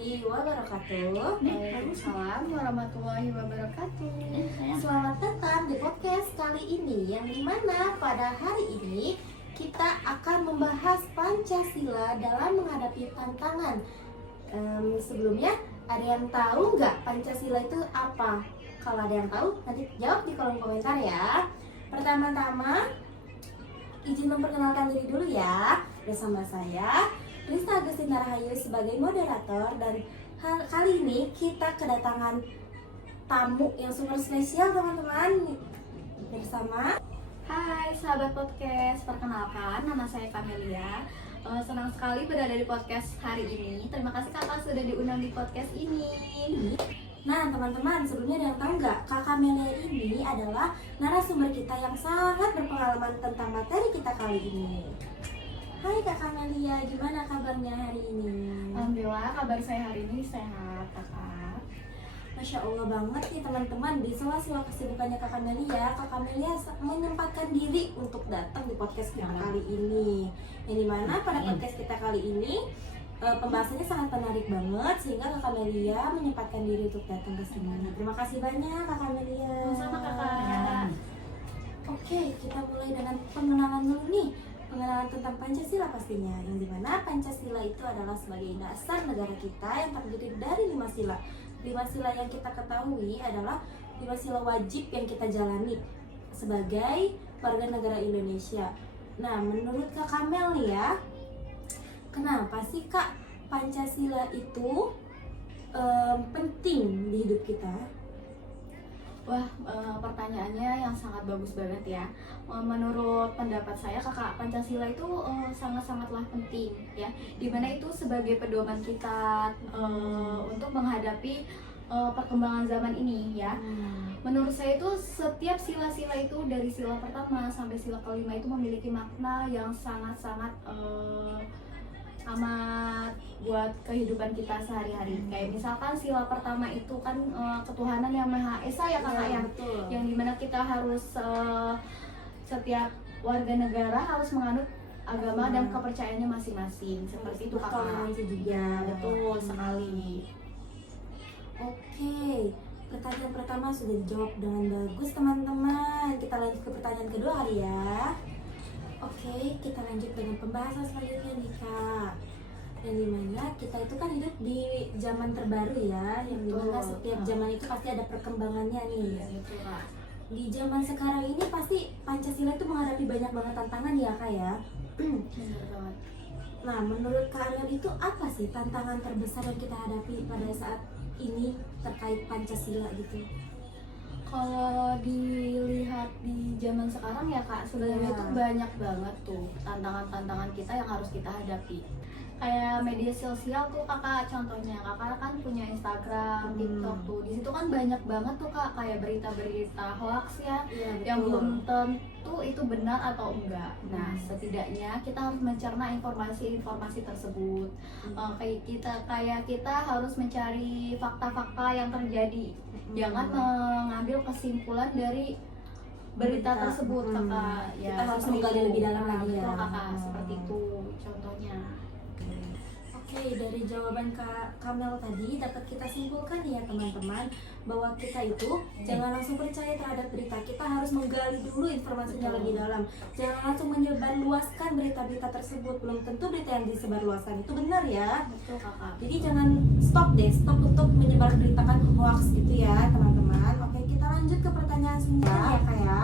warahmatullahi wabarakatuh. Waalaikumsalam warahmatullahi wabarakatuh. Selamat datang di podcast kali ini, yang dimana pada hari ini kita akan membahas Pancasila dalam menghadapi tantangan. Sebelumnya, ada yang tahu nggak Pancasila itu apa? Kalau ada yang tahu, nanti jawab di kolom komentar ya. Pertama-tama, izin memperkenalkan diri dulu ya. Bersama saya Rista Agustina Rahayu sebagai moderator, dan kali ini kita kedatangan tamu yang super spesial teman-teman. Bersama Hai sahabat podcast, perkenalkan nama saya Camelia. Senang sekali berada di podcast hari ini. Terima kasih kakak sudah diundang di podcast ini. Nah teman-teman, sebelumnya ada yang tahu nggak, Kak Camelia ini adalah narasumber kita yang sangat berpengalaman tentang materi kita kali ini. Hai Kak Camelia, gimana kabarnya hari ini? Alhamdulillah kabar saya hari ini sehat kakak. Masya Allah banget nih teman-teman, di sela-sela kesibukannya Kak Camelia menyempatkan diri untuk datang di podcast kita kali ini. Yang dimana pada podcast kita kali ini pembahasannya sangat menarik banget, sehingga Kak Camelia menyempatkan diri untuk datang ke sini. Terima kasih banyak Kak Camelia. Sama kakak. Oke, kita mulai dengan pengenalan dulu nih. Pengenalan tentang Pancasila pastinya, yang dimana Pancasila itu adalah sebagai dasar negara kita yang terdiri dari 5 sila. 5 sila yang kita ketahui adalah 5 sila wajib yang kita jalani sebagai warga negara Indonesia. Nah, menurut Kak Kamel nih ya, kenapa sih Kak Pancasila itu penting di hidup kita? Wah, pertanyaannya yang sangat bagus banget ya. Menurut pendapat saya, kakak, Pancasila itu sangat-sangatlah penting ya. Dimana itu sebagai pedoman kita untuk menghadapi perkembangan zaman ini ya. Menurut saya itu setiap sila-sila itu dari sila pertama sampai sila kelima itu memiliki makna yang sangat-sangat amat buat kehidupan kita sehari-hari. Kayak misalkan sila pertama itu kan ketuhanan yang Maha Esa ya kakak ya. Betul. Yang dimana kita harus setiap warga negara harus menganut agama dan kepercayaannya masing-masing. Seperti itu kakak. Toleransi juga. Betul sekali. Oke, pertanyaan pertama sudah dijawab dengan bagus teman-teman. Kita lanjut ke pertanyaan kedua kali ya. Oke, kita lanjut dengan pembahasan selanjutnya nih Kak. Yang dimana kita itu kan hidup di zaman terbaru ya, yang dimana setiap zaman itu pasti ada perkembangannya nih. Betul kak. Di zaman sekarang ini pasti Pancasila itu menghadapi banyak banget tantangan ya Kak ya. Benar banget. Nah, menurut Kak Ariel itu apa sih tantangan terbesar yang kita hadapi pada saat ini terkait Pancasila gitu? Kalau dilihat di zaman sekarang ya kak, sebenarnya Ya. tuh banyak banget tuh tantangan-tantangan kita yang harus kita hadapi. Kayak media sosial tuh kakak, contohnya kakak kan punya Instagram, TikTok tuh. Di situ kan banyak banget tuh kak, kayak berita-berita hoax ya, Iya, yang belum tentu itu benar atau enggak. Nah, setidaknya kita harus mencerna informasi-informasi tersebut. Kayak kita harus mencari fakta-fakta yang terjadi. Jangan mengambil kesimpulan dari berita tersebut kakak. Ya, Kita harus seperti menggali itu. lebih dalam lagi ya. Betul, kakak, seperti itu contohnya. Oke, dari jawaban Kak Kamel tadi dapat kita simpulkan ya teman-teman, bahwa kita itu jangan langsung percaya terhadap berita. Kita harus menggali dulu informasinya lebih dalam. Jangan langsung menyebarluaskan berita-berita tersebut. Belum tentu berita yang disebarluaskan itu benar ya. Betul kakak. Jadi jangan stop untuk menyebar beritakan hoax gitu ya teman-teman. Oke, kita lanjut ke pertanyaan selanjutnya ya Kak ya.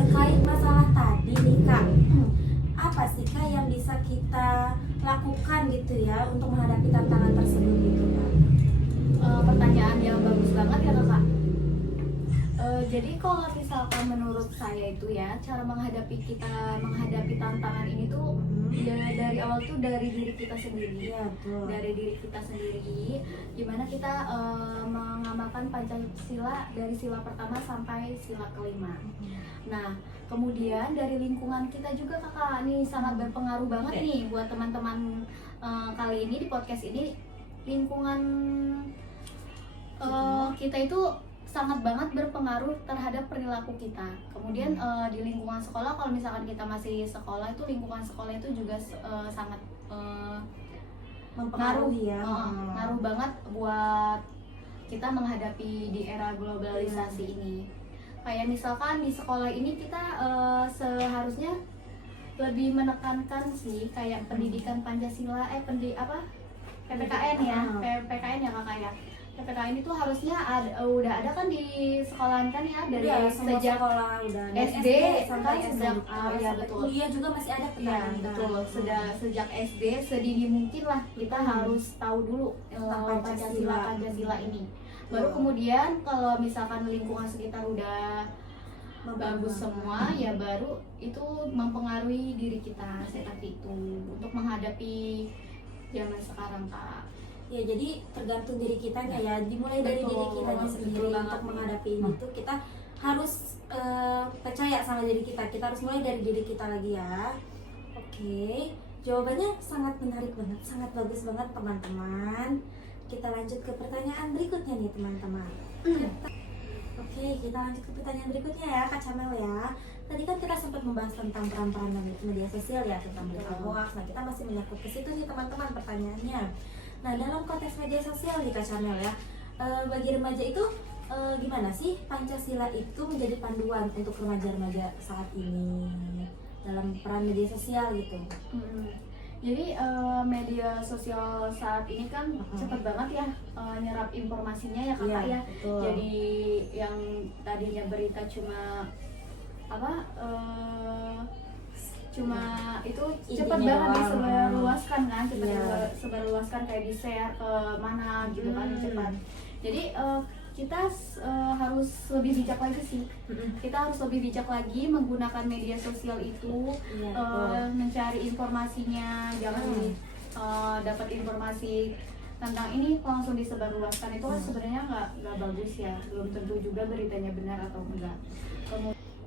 Terkait masalah tadi nih Kak, apa sih Kak yang bisa kita lakukan gitu ya untuk menghadapi tantangan tersebut gitu ya? Pertanyaan yang bagus banget ya kakak. Jadi kalau misalkan menurut saya itu ya, cara menghadapi tantangan ini tuh ya dari awal tuh dari diri kita sendiri. Iya, betul. Dari diri kita sendiri, gimana kita mengamalkan Pancasila dari sila pertama sampai sila kelima. Nah, kemudian dari lingkungan kita juga kakak, nih sangat berpengaruh banget nih buat teman-teman kali ini di podcast ini. Lingkungan kita itu sangat banget berpengaruh terhadap perilaku kita. Kemudian di lingkungan sekolah, kalau misalkan kita masih sekolah, itu lingkungan sekolah itu juga sangat mempengaruhi ya. Ngaruh banget buat kita menghadapi di era globalisasi ini. Kayak misalkan di sekolah ini kita seharusnya lebih menekankan sih kayak pendidikan Pancasila, PPKN ya, PPKN ya kakak ya. PPKN itu harusnya udah ada kan di sekolahan kan ya dari sejak sekolah udah SD sampai sejak SMA, ya sampai betul. kuliah juga masih ada Ya pendidikan. betul, sejak SD sedini mungkin lah kita harus tahu dulu Tentang Pancasila ini. Baru kemudian kalau misalkan lingkungan sekitar udah bagus semua ya baru itu mempengaruhi diri kita seperti itu untuk menghadapi zaman sekarang kak. Ya jadi tergantung diri kitanya ya, dimulai dari Betul, diri kita sendiri betul untuk menghadapi ini tuh kita harus percaya sama diri kita harus mulai dari diri kita lagi ya. Oke, jawabannya sangat menarik banget, sangat bagus banget teman-teman. Kita lanjut ke pertanyaan berikutnya nih teman-teman. Oke, kita lanjut ke pertanyaan berikutnya ya Kak Camel ya. Tadi kan kita sempat membahas tentang peran-peran media sosial ya, tentang berita hoax. Nah, kita masih menyangkut ke situ nih teman-teman pertanyaannya. Nah, dalam konteks media sosial nih Kak Camel ya, bagi remaja itu gimana sih Pancasila itu menjadi panduan untuk remaja-remaja saat ini dalam peran media sosial gitu? Jadi media sosial saat ini kan cepat banget ya nyerap informasinya ya kakak ya. Betul. Jadi yang tadinya berita cuma itu cepat banget disebarluaskan kan, disebarluaskan kayak di share ke mana gitu kan cepat. Jadi kita harus lebih bijak lagi sih. Kita harus lebih bijak lagi menggunakan media sosial itu, mencari informasinya, jangan dapat informasi tentang ini langsung disebarluaskan itu kan sebenarnya nggak bagus ya, belum tentu juga beritanya benar atau enggak.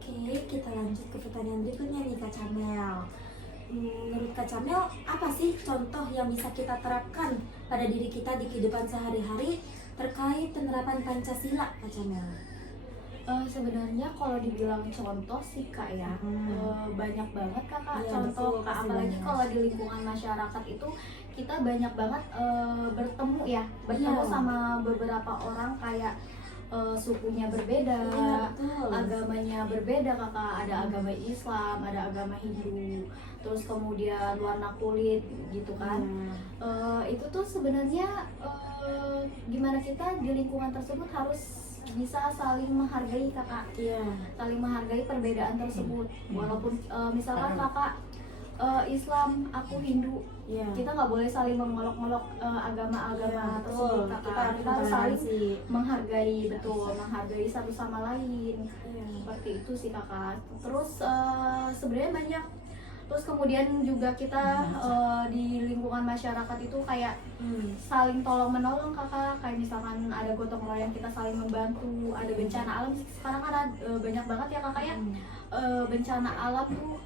Oke, kita lanjut ke pertanyaan berikutnya nih Kak Camel. Menurut Kak Camel, apa sih contoh yang bisa kita terapkan pada diri kita di kehidupan sehari-hari terkait penerapan Pancasila, Kak Camel? Sebenarnya kalau dibilang contoh sih kak ya, banyak banget kakak contoh betul, kak, apalagi kalau di lingkungan masyarakat itu kita banyak banget bertemu sama beberapa orang kayak sukunya berbeda, agamanya berbeda kakak, ada agama Islam, ada agama Hindu, terus kemudian warna kulit gitu kan. Itu tuh sebenarnya gimana kita di lingkungan tersebut harus bisa saling menghargai kakak, saling menghargai perbedaan tersebut, walaupun misalkan kakak Islam, aku Hindu, kita nggak boleh saling mengolok-olok agama-agama tersebut kakak. Kita harus saling menghargai, menghargai satu sama lain, seperti itu sih kakak. Terus sebenarnya banyak. Terus kemudian juga kita di lingkungan masyarakat itu kayak saling tolong menolong kakak, kayak misalkan ada gotong royong kita saling membantu, ada bencana alam sekarang ada banyak banget ya kakak ya, bencana alam tuh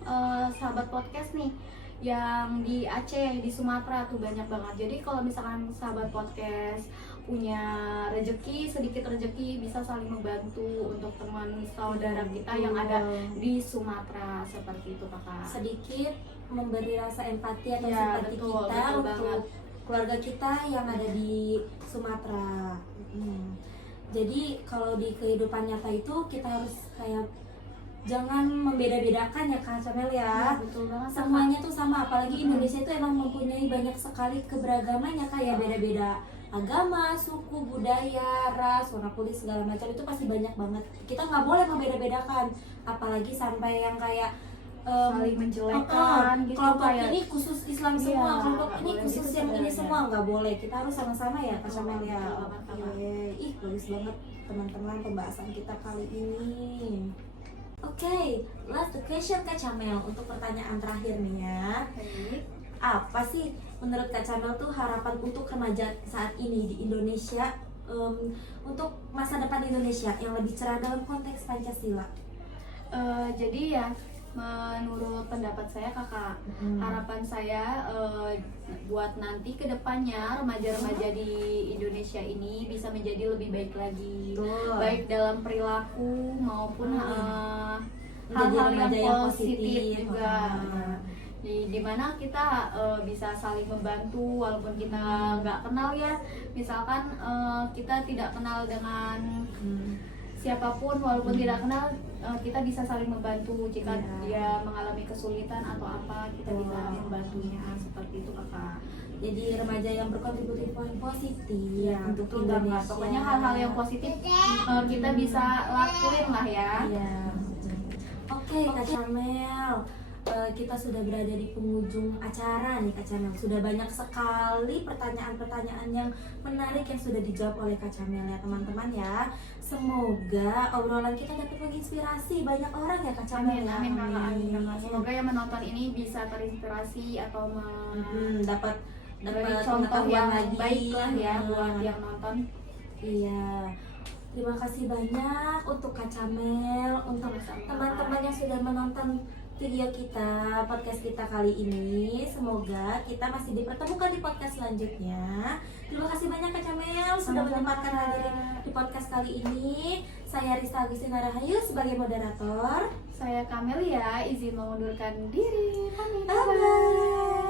sahabat podcast nih yang di Aceh, di Sumatera tuh banyak banget. Jadi kalau misalkan sahabat podcast punya sedikit rezeki bisa saling membantu untuk teman saudara kita yang ada di Sumatera, seperti itu kakak. Sedikit memberi rasa empati atau simpati kita untuk keluarga kita yang ada di Sumatera. Jadi kalau di kehidupan nyata itu kita harus kayak jangan membeda-bedakan ya Kak Camel ya. Betul banget. Semuanya tuh sama, apalagi Indonesia itu emang mempunyai banyak sekali keberagamannya kayak beda-beda agama, suku, budaya, ras, warna kulit segala macam itu pasti banyak banget. Kita nggak boleh membeda-bedakan, apalagi sampai yang kayak saling menjelekkan gitu, kelompok kayak ini khusus Islam semua, kelompok ini khusus yang ini semua, nggak boleh. Kita harus sama-sama ya Kak Camel ya. Ih bagus banget teman-teman pembahasan kita kali ini. Oke, last question Kak Camel untuk pertanyaan terakhir nih ya. Apa sih menurut Kak Camel tuh harapan untuk remaja saat ini di Indonesia, untuk masa depan Indonesia yang lebih cerah dalam konteks Pancasila? Jadi ya menurut pendapat saya kakak, harapan saya buat nanti kedepannya remaja-remaja di Indonesia ini bisa menjadi lebih baik lagi, baik dalam perilaku maupun hal-hal yang positif juga. di mana kita bisa saling membantu walaupun kita nggak kenal ya. Misalkan kita tidak kenal dengan siapapun walaupun tidak kenal, kita bisa saling membantu jika dia mengalami kesulitan atau apa, kita bisa membantunya seperti itu kakak. Jadi remaja yang berkontribusi poin positif Ya, untuk betul banget. Indonesia. Pokoknya hal-hal yang positif kita bisa lakuin lah ya. Iya. Oke, Kak Camel, kita sudah berada di penghujung acara nih Kak Camel. Sudah banyak sekali pertanyaan-pertanyaan yang menarik yang sudah dijawab oleh Kak Camel ya teman-teman ya. Semoga obrolan kita dapat menginspirasi banyak orang ya Kak Camel. Amin, kakak, amin, kakak. Semoga yang menonton ini bisa terinspirasi atau dapat dari contoh pengetahuan yang baik lah ya buat yang nonton. Iya. Terima kasih banyak untuk Kak Camel, untuk Sama-sama. teman-teman yang sudah menonton video kita, podcast kita kali ini. Semoga kita masih dipertemukan di podcast selanjutnya. Terima kasih banyak Kak Camel sudah menyempatkan hadir di podcast kali ini. Saya Rista Agustina Rahayu sebagai moderator. Saya Kamelia, izin mengundurkan diri. Pamit. Bye-bye.